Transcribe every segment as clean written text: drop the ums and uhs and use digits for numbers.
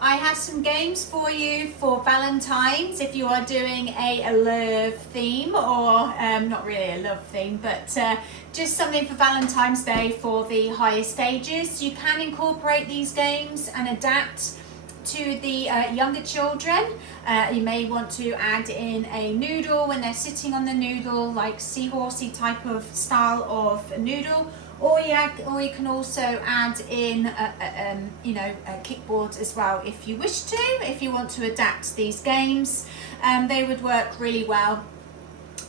I have some games for you for Valentine's if you are doing a love theme, or not really a love theme, but just something for Valentine's Day for the higher stages. You can incorporate these games and adapt to the younger children. You may want to add in a noodle when they're sitting on the noodle, like seahorsey type of style of noodle, or you can also add in a kickboard as well if you wish to. If you want to adapt these games, they would work really well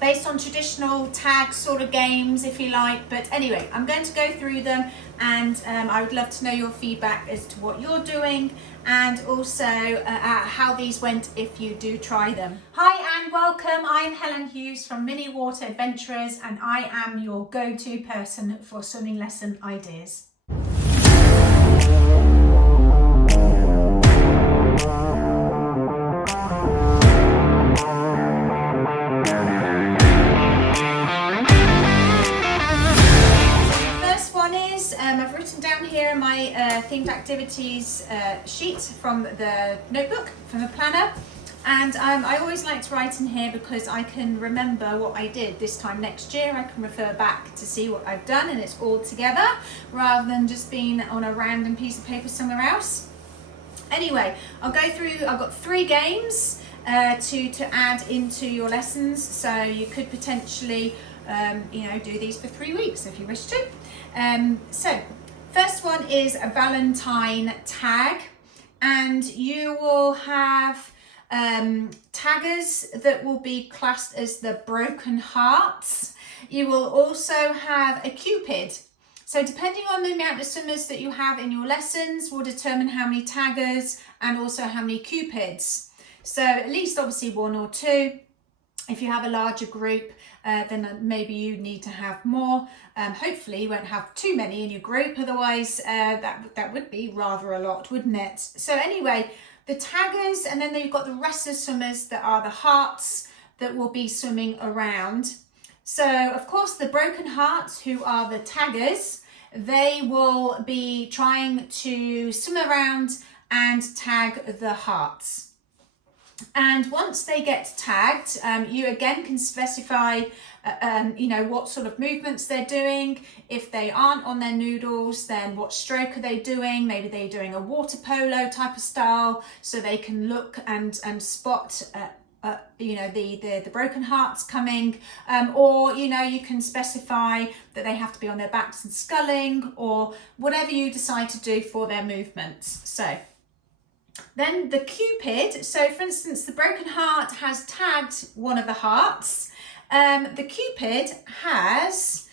based on traditional tag sort of games, if you like. But anyway, I'm going to go through them, and I would love to know your feedback as to what you're doing, and also how these went if you do try them. Hi and welcome. I'm Helen Hughes from Mini Water Adventurers, and I am your go-to person for swimming lesson ideas. I've written down here in my themed activities sheet from the notebook, from the planner, and I always like to write in here because I can remember what I did this time next year. I can refer back to see what I've done, and it's all together rather than just being on a random piece of paper somewhere else. Anyway, I'll go through. I've got 3 games to add into your lessons, so you could potentially do these for 3 weeks if you wish to. So first one is a Valentine tag, and you will have taggers that will be classed as the broken hearts. You will also have a cupid. So depending on the amount of swimmers that you have in your lessons will determine how many taggers and also how many cupids. So at least obviously 1 or 2. If you have a larger group, then maybe you need to have more. Hopefully you won't have too many in your group, otherwise that would be rather a lot, wouldn't it? So anyway, the taggers, and then you've got the rest of swimmers that are the hearts that will be swimming around. So of course the broken hearts, who are the taggers, they will be trying to swim around and tag the hearts. And once they get tagged, you again can specify what sort of movements they're doing. If they aren't on their noodles, then what stroke are they doing? Maybe they're doing a water polo type of style, so they can look and spot the broken hearts coming, or you can specify that they have to be on their backs and sculling, or whatever you decide to do for their movements. So then the cupid, so for instance the broken heart has tagged one of the hearts. The cupid has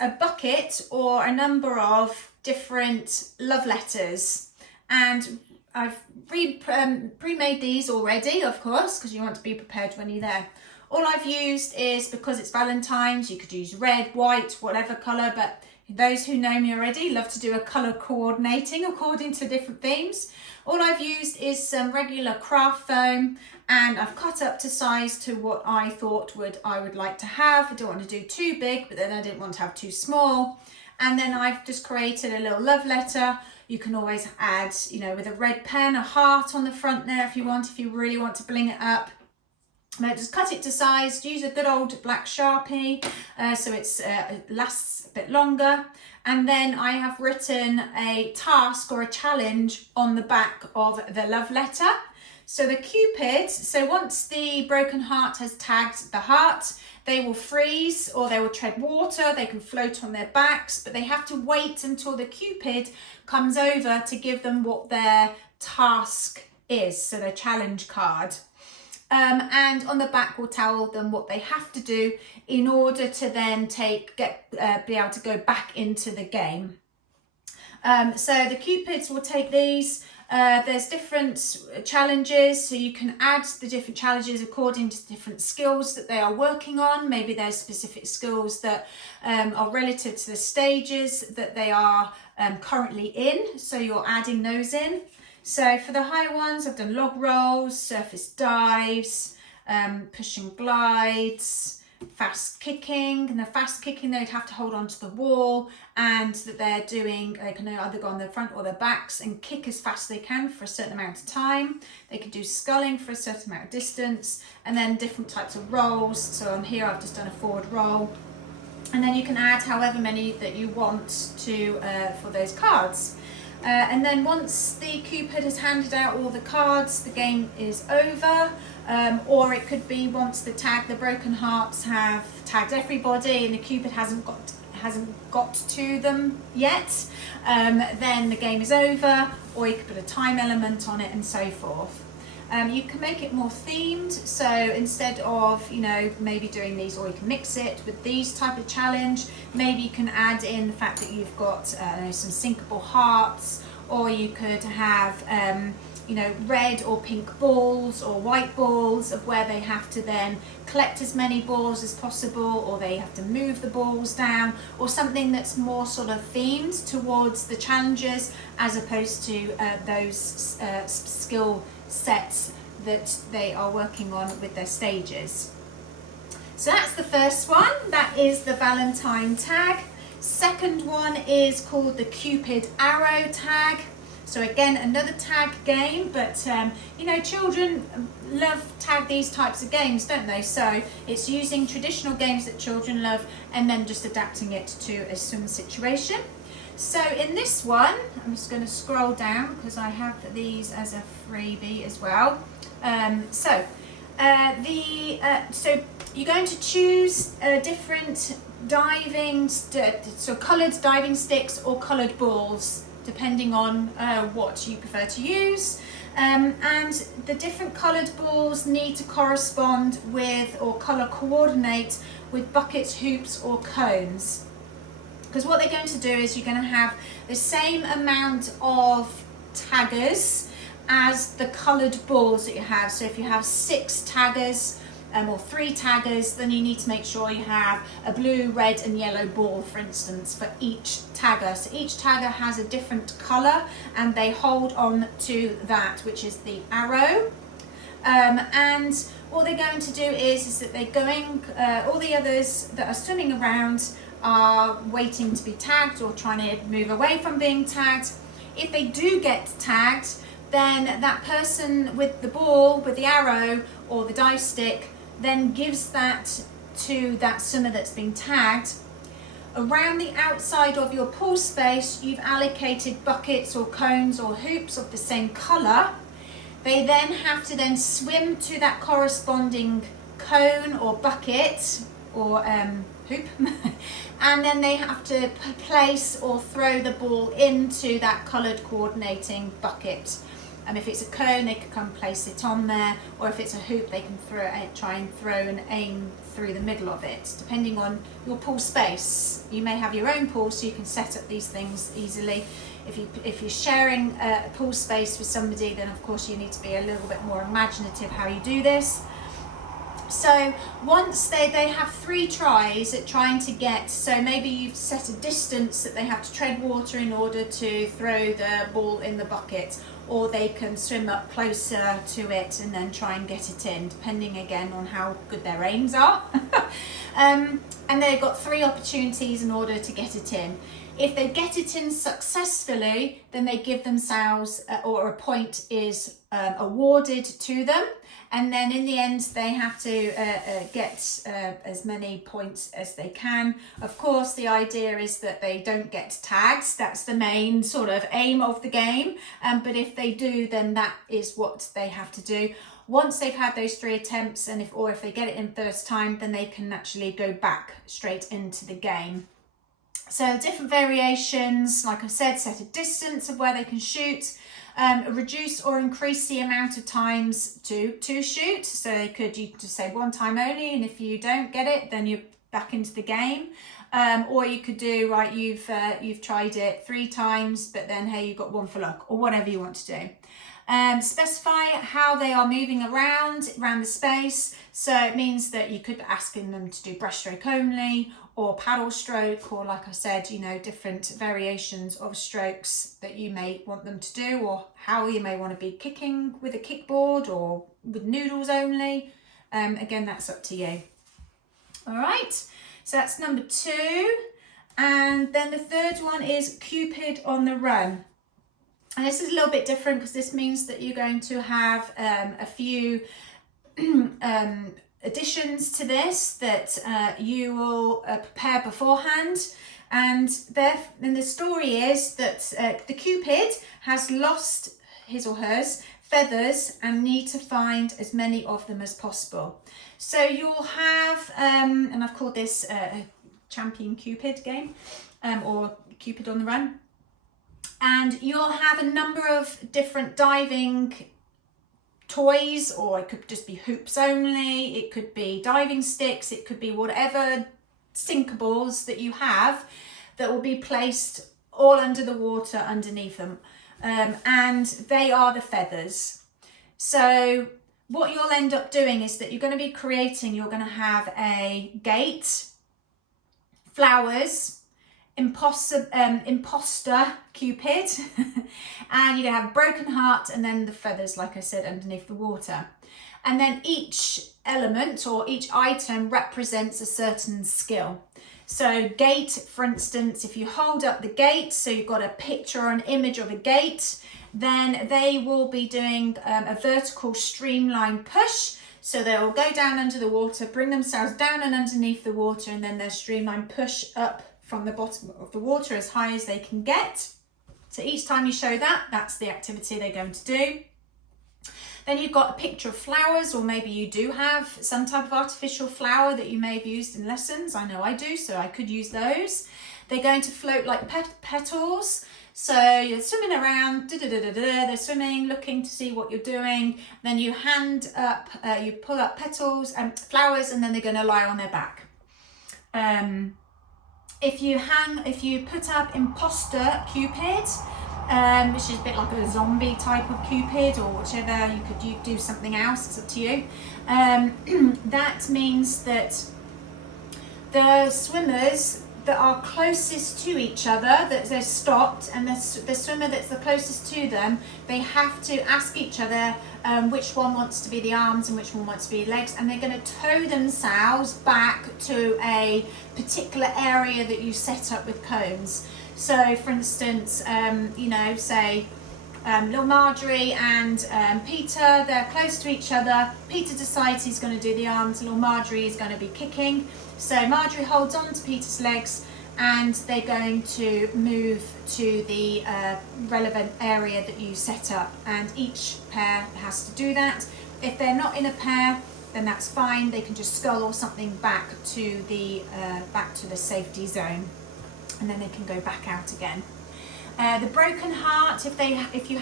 a bucket or a number of different love letters, and I've pre-made these already, of course, because you want to be prepared when you're there. All I've used is, because it's Valentine's, you could use red, white, whatever colour, but those who know me already love to do a colour coordinating according to different themes. All I've used is some regular craft foam, and I've cut up to size to what I thought I would like to have. I don't want to do too big, but then I didn't want to have too small. And then I've just created a little love letter. You can always add, with a red pen, a heart on the front there if you really want to bling it up. But just cut it to size, use a good old black Sharpie so it lasts a bit longer. And then I have written a task or a challenge on the back of the love letter. So the cupid, so once the broken heart has tagged the heart, they will freeze or they will tread water, they can float on their backs, but they have to wait until the cupid comes over to give them what their task is, so their challenge card. And on the back will tell them what they have to do in order to then be able to go back into the game. So the cupids will take these. There's different challenges, so you can add the different challenges according to different skills that they are working on. Maybe there's specific skills that are relative to the stages that they are currently in, so you're adding those in. So for the high ones, I've done log rolls, surface dives, push and glides, fast kicking, and the fast kicking they'd have to hold onto the wall, and that they're doing, they can either go on their front or their backs and kick as fast as they can for a certain amount of time. They could do sculling for a certain amount of distance, and then different types of rolls. So on here I've just done a forward roll, and then you can add however many that you want to for those cards. And then once the Cupid has handed out all the cards, the game is over. Or it could be once the broken hearts have tagged everybody and the Cupid hasn't got to them yet, then the game is over. Or you could put a time element on it and so forth. You can make it more themed, so instead of, you know, maybe doing these, or you can mix it with these type of challenge, maybe you can add in the fact that you've got some sinkable hearts, or you could have you know, red or pink balls or white balls, of where they have to then collect as many balls as possible, or they have to move the balls down, or something that's more sort of themed towards the challenges, as opposed to those skill sets that they are working on with their stages. So that's the first one, that is the Valentine tag. Second one is called the Cupid arrow tag. So again, another tag game, but you know, children love these types of games, don't they? So it's using traditional games that children love and then just adapting it to a swim situation. So in this one, I'm just going to scroll down because I have these as a freebie as well. So you're going to choose different diving, so coloured diving sticks or coloured balls, depending on what you prefer to use. And the different coloured balls need to correspond with, or colour coordinate with, buckets, hoops or cones. Because what they're going to do is you're going to have the same amount of taggers as the coloured balls that you have. So if you have 6 taggers or 3 taggers, then you need to make sure you have a blue, red and yellow ball, for instance, for each tagger. So each tagger has a different colour and they hold on to that, which is the arrow. And what they're going to do is that they're going, all the others that are swimming around are waiting to be tagged or trying to move away from being tagged. If they do get tagged, then that person with the ball, with the arrow or the dive stick, then gives that to that swimmer that's been tagged. Around the outside of your pool space, you've allocated buckets or cones or hoops of the same colour. They then have to then swim to that corresponding cone or bucket or hoop, and then they have to place or throw the ball into that coloured coordinating bucket. And if it's a cone, they can come place it on there, or if it's a hoop, they can try and throw and aim through the middle of it, depending on your pool space. You may have your own pool, so you can set up these things easily. If you're sharing a pool space with somebody, then of course you need to be a little bit more imaginative how you do this. So once they have 3 tries at trying to get, so maybe you've set a distance that they have to tread water in order to throw the ball in the bucket, or they can swim up closer to it and then try and get it in, depending again on how good their aims are. And they've got 3 opportunities in order to get it in. If they get it in successfully, then they give themselves, or a point is awarded to them. And then in the end, they have to get as many points as they can. Of course, the idea is that they don't get tagged. That's the main sort of aim of the game. But if they do, then that is what they have to do. Once they've had those 3 attempts, and if they get it in first time, then they can actually go back straight into the game. So different variations, like I said, set a distance of where they can shoot, reduce or increase the amount of times to shoot. So you could just say 1 time only, and if you don't get it, then you're back into the game. Or you could do, right, you've tried it 3 times, but then hey, you've got 1 for luck, or whatever you want to do. Specify how they are moving around the space. So it means that you could be asking them to do breaststroke only, or paddle stroke, or like I said, you know, different variations of strokes that you may want them to do, or how you may want to be kicking with a kickboard or with noodles only. Again, that's up to you. All right, so that's number 2. And then the third one is Cupid on the Run. And this is a little bit different because this means that you're going to have a few additions to this that you will prepare beforehand. And the story is that the Cupid has lost his or hers feathers and need to find as many of them as possible. So you'll have, and I've called this Champion Cupid game, or Cupid on the Run. And you'll have a number of different diving toys, or it could just be hoops only, it could be diving sticks, it could be whatever sinkables that you have that will be placed all under the water underneath them. And they are the feathers. So what you'll end up doing is that you're going to be creating, you're going to have a gate, flowers, imposter Cupid, and you're going to have broken heart, and then the feathers, like I said, underneath the water. And then each element or each item represents a certain skill. So gate, for instance, if you hold up the gate, so you've got a picture or an image of a gate, then they will be doing a vertical streamline push. So they'll go down under the water, bring themselves down and underneath the water, and then their streamline push up from the bottom of the water as high as they can get. So each time you show that, that's the activity they're going to do. Then you've got a picture of flowers, or maybe you do have some type of artificial flower that you may have used in lessons. I know I do, so I could use those. They're going to float like petals. So you're swimming around, they're swimming, looking to see what you're doing. Then you hand up, you pull up petals and flowers, and then they're going to lie on their back. If you put up imposter Cupid, which is a bit like a zombie type of Cupid, or whichever, you could do something else, it's up to you. That means that the swimmers that are closest to each other, that they're stopped, and the swimmer that's the closest to them, they have to ask each other which one wants to be the arms and which one wants to be legs, and they're going to tow themselves back to a particular area that you set up with cones. So for instance, say little Marjorie and Peter, they're close to each other. Peter decides he's going to do the arms, little Marjorie is going to be kicking. So Marjorie holds on to Peter's legs, and they're going to move to the relevant area that you set up, and each pair has to do that. If they're not in a pair, then that's fine, they can just scull or something back to the safety zone, and then they can go back out again. The broken heart, if you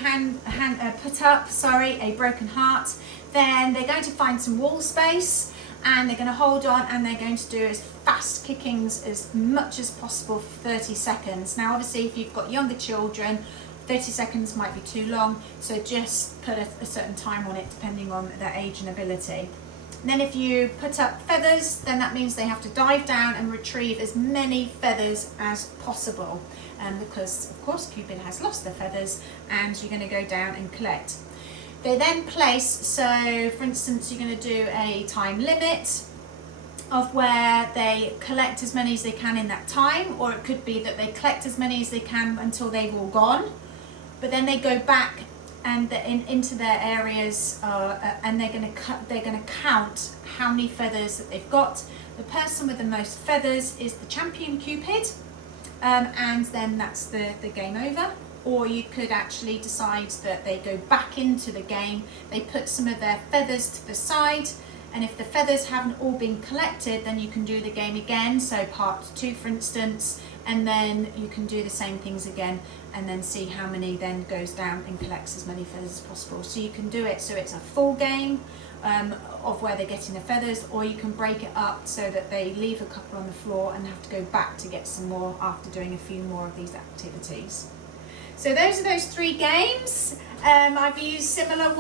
put up a broken heart, then they're going to find some wall space, and they're going to hold on, and they're going to do as fast kickings as much as possible for 30 seconds. Now obviously if you've got younger children, 30 seconds might be too long, so just put a certain time on it depending on their age and ability. And then if you put up feathers, then that means they have to dive down and retrieve as many feathers as possible, because of course Cupid has lost the feathers, and you're going to go down and collect. They then place, so for instance, you're going to do a time limit of where they collect as many as they can in that time, or it could be that they collect as many as they can until they've all gone, but then they go back and into their areas, and they're going to count how many feathers that they've got. The person with the most feathers is the champion Cupid, and then that's the game over. Or you could actually decide that they go back into the game, they put some of their feathers to the side, and if the feathers haven't all been collected, then you can do the game again, so part 2 for instance, and then you can do the same things again, and then see how many then goes down and collects as many feathers as possible. So you can do it so it's a full game of where they're getting the feathers, or you can break it up so that they leave a couple on the floor and have to go back to get some more after doing a few more of these activities. So those are those 3 games. I've used similar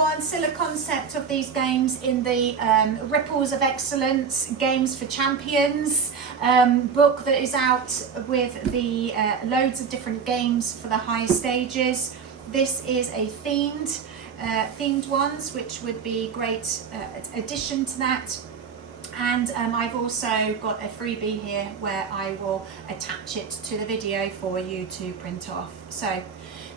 concept of these games in the Ripples of Excellence Games for Champions book that is out with the loads of different games for the higher stages. This is a themed ones, which would be great addition to that. And I've also got a freebie here where I will attach it to the video for you to print off. So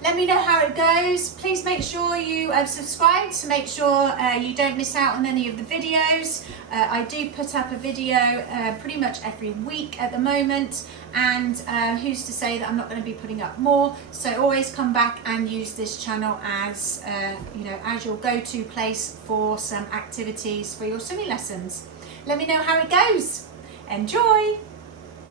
let me know how it goes. Please make sure you subscribe to make sure you don't miss out on any of the videos. I do put up a video pretty much every week at the moment, and who's to say that I'm not going to be putting up more. So always come back and use this channel as as your go-to place for some activities for your swimming lessons. Let me know how it goes. Enjoy!